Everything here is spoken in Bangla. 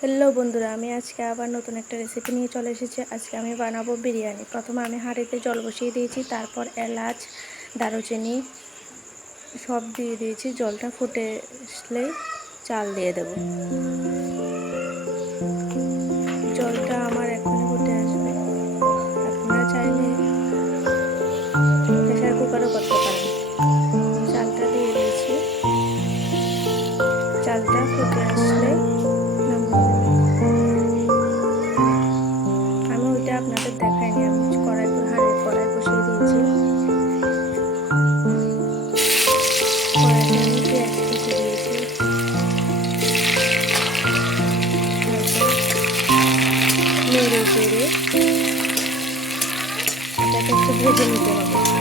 হ্যালো বন্ধুরা, আমি আজকে আবার নতুন একটা রেসিপি নিয়ে চলে এসেছি। আজকে আমি বানাবো বিরিয়ানি। প্রথমে আমি হাঁড়িতে জল বসিয়ে দিয়েছি, তারপর এলাচ, দারুচিনি সব দিয়ে দিয়েছি। জলটা ফুটে আসলেই চাল দিয়ে দেব। জলটা আমার এখনই ফুটে আসবে। আপনারা চাইলে প্রেসার কুকারও করতে পারেন। চালটা দিয়ে দিয়েছি। চালটা ফুটে আসলে নামিয়ে নেব। আমি ওইটা আপনাদের দেখাইনি, আমি কড়াই বসিয়ে দিয়েছি। কড়াইতে আমি পেঁয়াজ কুচি দিয়েছি, নেড়ে চেড়ে এটাকে একটু ভেজে নিতে হবে।